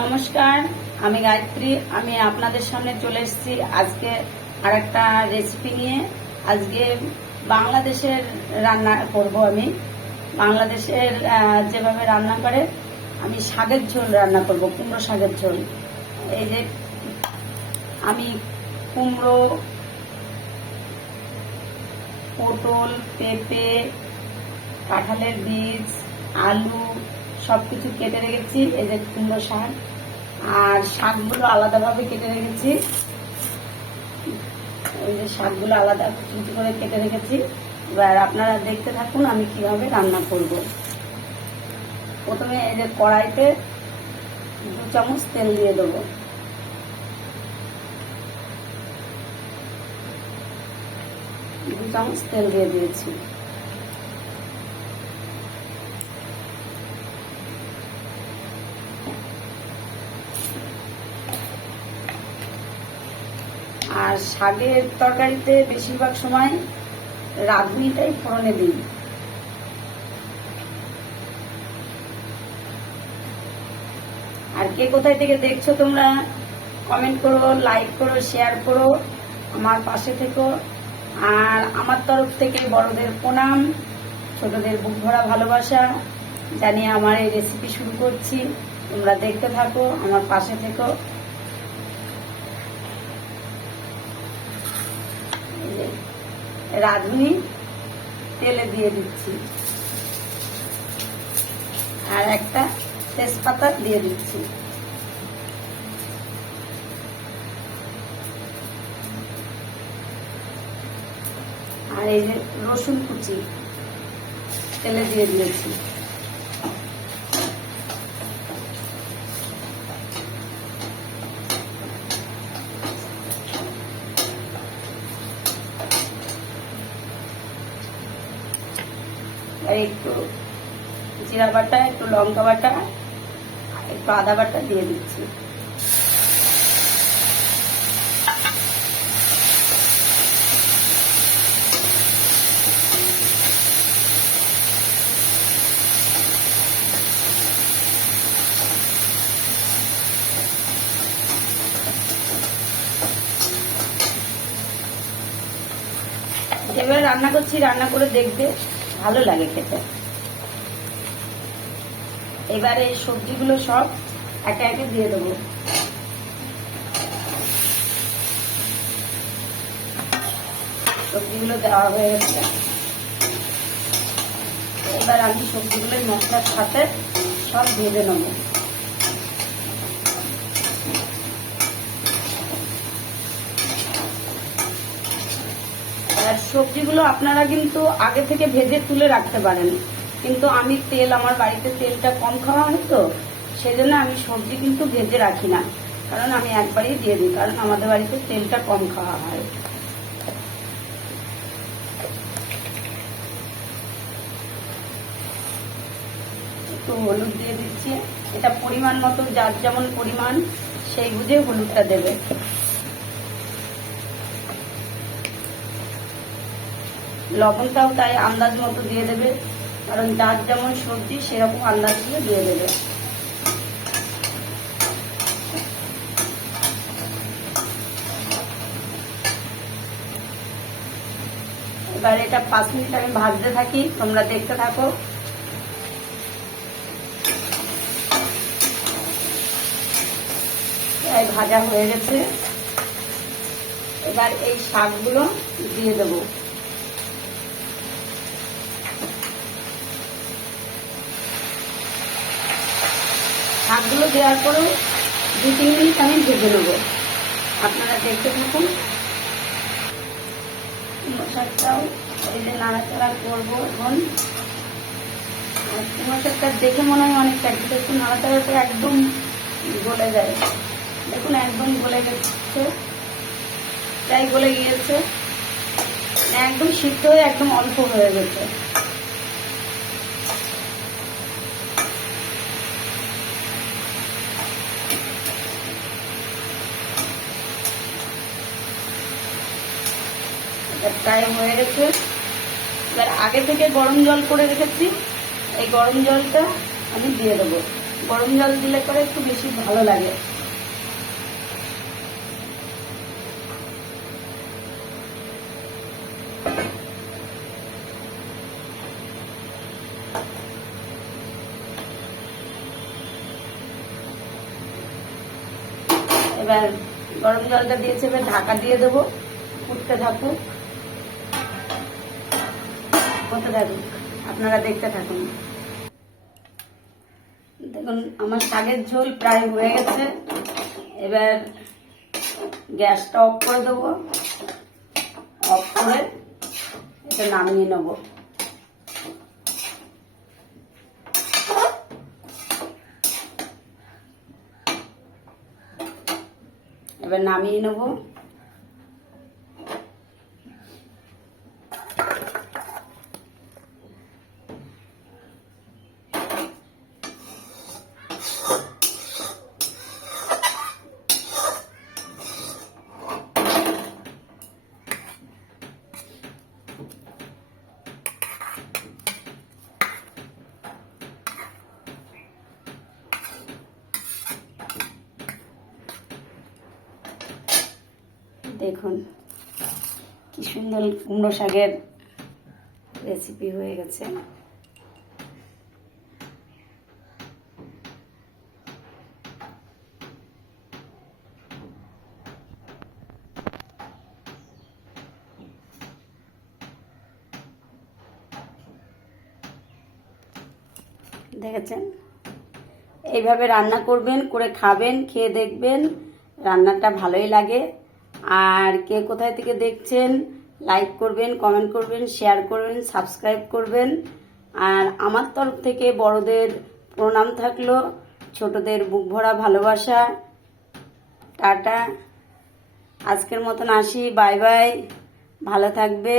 নমস্কার, আমি গায়ত্রী। আমি আপনাদের সামনে চলে এসেছি আজকে আরেকটা রেসিপি নিয়ে। আজকে বাংলাদেশের রান্না করব। আমি বাংলাদেশের যেভাবে রান্না করে আমি শাকের ঝোল রান্না করব, কুমড়ো শাকের ঝোল। এই যে আমি কুমড়ো, পটল, পেঁপে, কাঁঠালের বীজ, আলু সব কিছু কেটে রেখেছি। এই যে কুমড়ো শাক, আর শাকগুলো আলাদাভাবে কেটে রেখেছি। এই যে শাকগুলো আলাদা কিছু করে কেটে রেখেছি। এবার আপনারা দেখতে থাকুন আমি কিভাবে রান্না করব। প্রথমে এই যে কড়াইতে 2 চামচ তেল দিয়ে দেবো। দু চামচ তেল দিয়ে দিয়েছি। আর শাকের তরকারিতে বেশিরভাগ সময় রাঁধুনিটাই ফোড়নে দিই। আর কে কোথায় থেকে দেখছো তোমরা কমেন্ট করো, লাইক করো, শেয়ার করো, আমার পাশে থেকো। আর আমার তরফ থেকে বড়দের প্রণাম, ছোটদের বুক ভরা ভালোবাসা জানিয়ে আমার এই রেসিপি শুরু করছি। তোমরা দেখতে থাকো, আমার পাশে থেকো। রাঁধুনি তেলে দিয়ে দিচ্ছি, আর একটা তেজপাতা দিয়ে দিচ্ছি। আর এই যে রসুন কুচি তেলে দিয়ে দিয়েছি। আর একটু জিরা বাটা, একটু লঙ্কা বাটা, একটু আদা বাটা দিয়ে দিচ্ছি। যেভাবে রান্না করছি রান্না করে দেখবে, ভালো লাগে খেতে। এবারে এই সবজিগুলো সব একে একে দিয়ে দেবো। সবজিগুলো দেওয়া হয়ে গেছে। এবার আমি সবজিগুলো মশলার সাথে সব ভেজে নেব। আর সবজিগুলো আপনারা কিন্তু আগে থেকে ভেজে তুলে রাখতে পারেন, কিন্তু আমি আমার বাড়িতে তেলটা কম খাওয়া হয় তো, সেজন্য আমি সবজি কিন্তু ভেজে রাখি না, কারণ আমি একবারেই দিয়ে দিই, কারণ আমাদের বাড়িতে তেলটা কম খাওয়া হয়। একটু হলুদ দিয়ে দিচ্ছি। এটা পরিমাণ মতো, যার যেমন পরিমাণ সেই বুঝে হলুদটা দেবে। লবণটাও তাই আন্দাজ মতো দিয়ে দেবে, কারণ যার যেমন সবজি সেরকম আন্দাজ দিয়ে দিয়ে দেবে। এবার এটা 5 মিনিট আমি ভাজতে থাকি, তোমরা দেখতে থাকো। ভাজা হয়ে গেছে। এবার এই শাকগুলো দিয়ে দেবো। শাকগুলো দেওয়ার পরেও 2-3 মিনিট আমি ভেজে নেবো। আপনারা দেখতে থাকুন। শাকটাও এই যে নাড়াচাড়া করবো এখন। কুমড়ো শাকটা দেখে মনে হয় অনেকটা, কিন্তু একটু নাড়াচাড়া করে একদম গলে যায়। দেখুন একদম গলে গেছে, প্রায় গলে গিয়েছে, একদম সিদ্ধ হয়ে একদম অল্প হয়ে গেছে। প্রায় হয়ে গেছে। এবার আগে থেকে গরম জল করে রেখেছি, এই গরম জলটা আমি দিয়ে দেবো। গরম জল দিলে করে একটু বেশি ভালো লাগে। এবার গরম জলটা দিয়েছে, এবার ঢাকা দিয়ে দেবো, ফুটতে থাকুক, হতে থাকুক, আপনারা দেখতে থাকুন। দেখুন আমার শাকের ঝোল প্রায় হয়ে গেছে। এবার গ্যাসটা অফ করে দেবো, অফ করে এটা নামিয়ে নেব। এবার নামিয়ে নেব। দেখুন কি সুন্দর কুমড়ো শাকের রেসিপি হয়ে গেছে। দেখেছেন, এইভাবে রান্না করবেন, করে খাবেন, খেয়ে দেখবেন রান্নাটা ভালোই লাগে। আর কে কোথায় থেকে দেখছেন লাইক করবেন, কমেন্ট করবেন, শেয়ার করবেন, সাবস্ক্রাইব করবেন। আর আমার তরফ থেকে বড়দের প্রণাম থাকলো, ছোটদের বুক ভরা ভালোবাসা। টাটা, আজকের মতন আসি, বাই বাই, ভালো থাকবে।